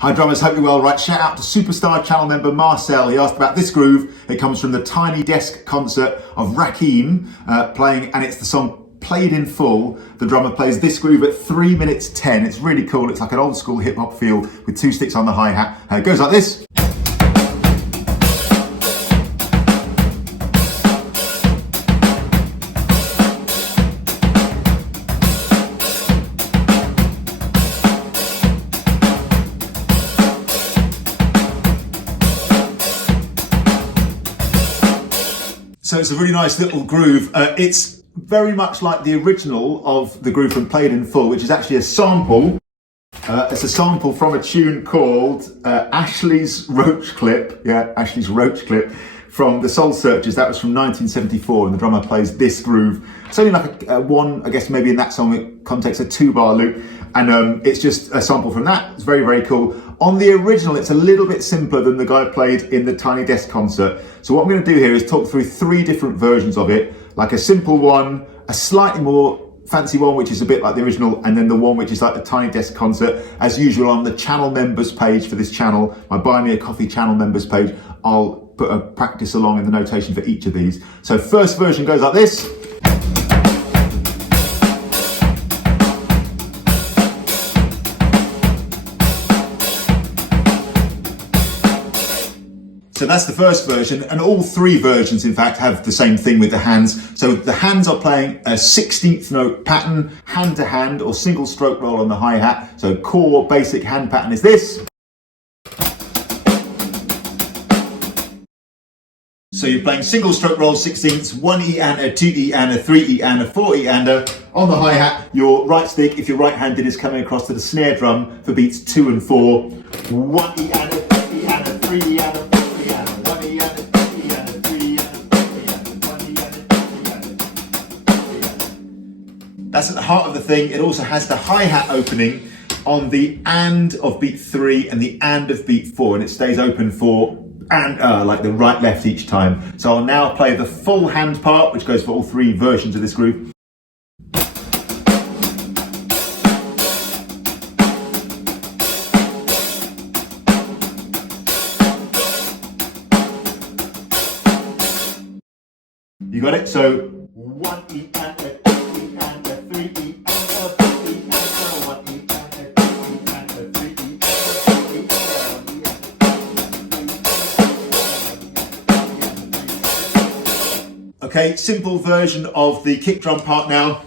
Hi drummers, hope you're well. Right, shout out to superstar channel member Marcel. He asked about this groove. It comes from the Tiny Desk concert of Rakim playing, and it's the song Played in Full. The drummer plays this groove at 3 minutes 10. It's really cool. It's like an old school hip hop feel with 2 sticks on the hi-hat. It goes like this. So it's a really nice little groove. It's very much like the original of the groove from Played in Full, which is actually a sample. It's a sample from a tune called Ashley's Roach Clip. Yeah, Ashley's Roach Clip from the Soul Searchers. That was from 1974, and the drummer plays this groove. It's only like a one, I guess maybe in that song context, a 2-bar loop. And it's just a sample from that. It's very, very cool. On the original, it's a little bit simpler than the guy played in the Tiny Desk concert. So what I'm going to do here is talk through 3 different versions of it, like a simple one, a slightly more fancy one, which is a bit like the original, and then the one which is like the Tiny Desk concert. As usual, on the channel members page for this channel, my Buy Me a Coffee channel members page, I'll put a practice along in the notation for each of these. So first version goes like this. So that's the first version, and all 3 versions, in fact, have the same thing with the hands. So the hands are playing a 16th note pattern, hand to hand, or single stroke roll on the hi-hat. So core basic hand pattern is this. So you're playing single stroke roll 16ths, 1 E and a 2 E and a 3 E and a 4 E and a. On the hi-hat, your right stick, if you're right-handed, is coming across to the snare drum for beats 2 and 4. 1 E and a 2 E and a 3 E and a. That's at the heart of the thing. It also has the hi-hat opening on the and of beat 3 and the and of beat 4, and it stays open for and like the right left each time. So I'll now play the full hand part, which goes for all 3 versions of this groove. You got it? So 1 E and a 2 E and a 3 E and a 4 E and a 1 E and a 2 E and a 3 E and a 4 E and a. Okay, simple version of the kick drum part now.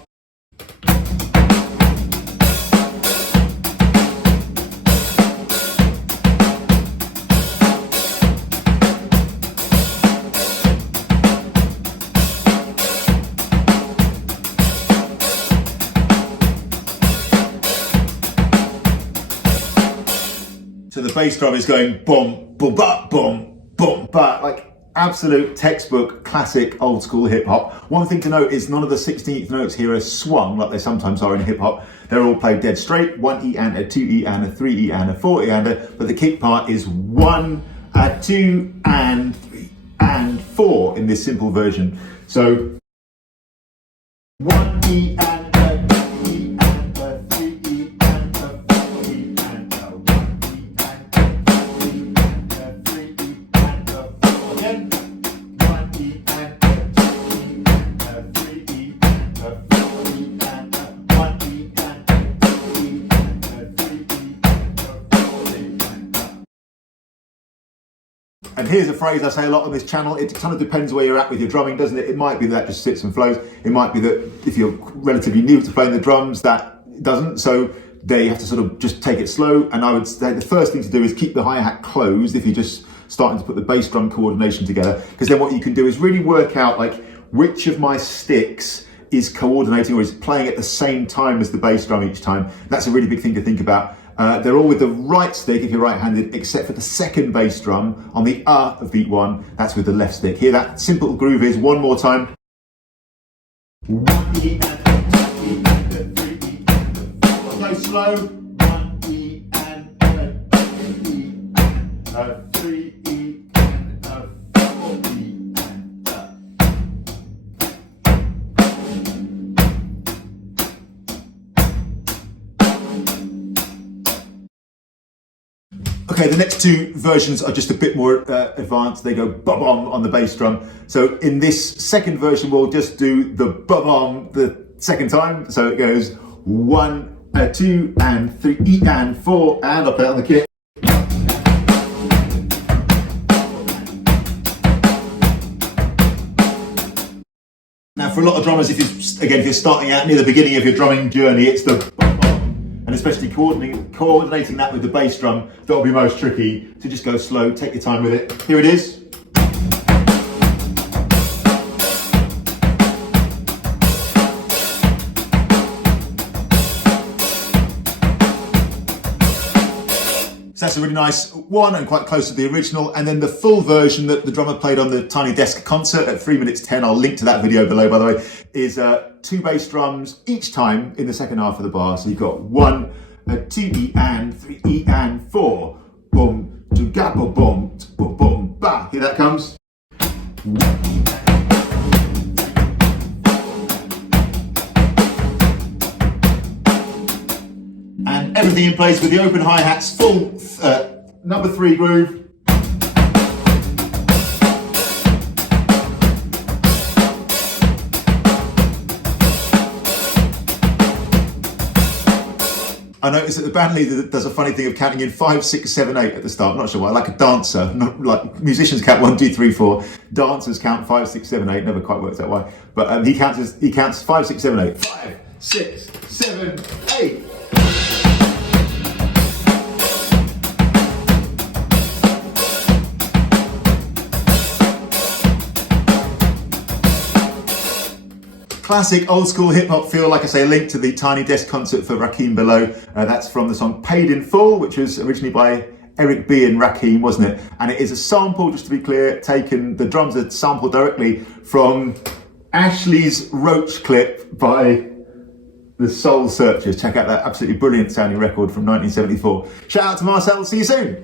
So the bass drum is going boom, boom, ba, boom, boom, ba, like absolute textbook, classic, old school hip hop. One thing to note is none of the 16th notes here are swung like they sometimes are in hip hop. They're all played dead straight, 1 E and a 2 E and a 3 E and a 4 E and a, but the kick part is 1, a 2 and 3 and 4 in this simple version. So 1 E and And here's a phrase I say a lot on this channel. It kind of depends where you're at with your drumming, doesn't it? It might be that just sits and flows. It might be that if you're relatively new to playing the drums, that doesn't. So they have to sort of just take it slow. And I would say the first thing to do is keep the hi-hat closed if you're just starting to put the bass drum coordination together. Because then what you can do is really work out like which of my sticks is coordinating or is playing at the same time as the bass drum each time. That's a really big thing to think about. They're all with the right stick if you're right-handed, except for the second bass drum on the of beat 1, that's with the left stick. Here that simple groove is one more time. 1 E and a 2 E and a 3 E and a 4. Go slow. 1 E and a 2 E and a 3 E and a 4 E and a. Okay, the next two versions are just a bit more advanced. They go ba-bomb on the bass drum. So in this second version, we'll just do the ba-bomb the second time. So it goes 1, 2, and 3, and 4, and I'll play it on the kit. Now, for a lot of drummers, if you're starting out near the beginning of your drumming journey, it's the ba-bomb. And especially coordinating that with the bass drum, that'll be most tricky. So just go slow, take your time with it. Here it is. So that's a really nice one and quite close to the original. And then the full version that the drummer played on the Tiny Desk concert at 3 minutes 10, I'll link to that video below, by the way, is 2 bass drums each time in the second half of the bar. So you've got 1, 2 E and 3 E and 4. Boom, to ga boom, boom, boom, boom, ba. Here that comes. And everything in place with the open hi-hats, full number 3 groove. I noticed that the band leader does a funny thing of counting in 5, 6, 7, 8 at the start. I'm not sure why, like a dancer. Not like musicians count 1, 2, 3, 4. Dancers count 5, 6, 7, 8. Never quite works out why. But he counts 5, 6, 7, 8. 5, 6, 7, 8. Classic old school hip hop feel. Like I say, a link to the Tiny Desk concert for Rakim below. That's from the song Paid in Full, which was originally by Eric B and Rakim, wasn't it? And it is a sample, just to be clear, the drums are sampled directly from Ashley's Roach clip by the Soul Searchers. Check out that absolutely brilliant sounding record from 1974. Shout out to Marcel, see you soon.